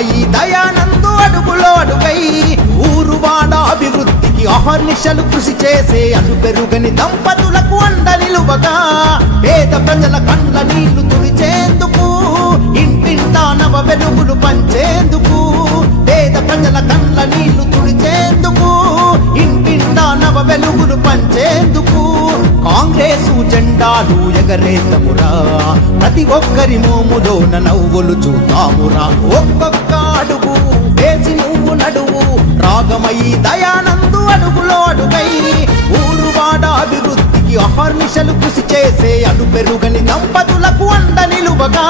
రాగమయి దయానందు అడుగులో అడుగై ఊరువాడ అభివృద్ధికి అహర్నిశలు కృషి చేసే అలుపెరుగని దంపతులకు అండ నిలువగా పేద ప్రజల కండ్ల నీళ్లు తుడిచేందుకు ఇంటింటా నవ వెలుగులు పంచేందుకు పేద ప్రజల కండ్ల నీళ్లు తుడిచేందుకు ఇంటింటా నవ వెలుగులు పంచేందుకు కాంగ్రెసు జెండాలు ఎగరేతమురా ప్రతి ఒక్కరి మోములోన నవ్వులు చూతామురా ఒక్కొక్క అడుగు వేసి నువ్వు నడువు రాగమయి దయానందు అడుగులో అడుగై ఊరువాడ అభివృద్ధికి అహర్నిశలు కృషి చేసే అలుపెరుగని దంపతులకు అండ నిలువగా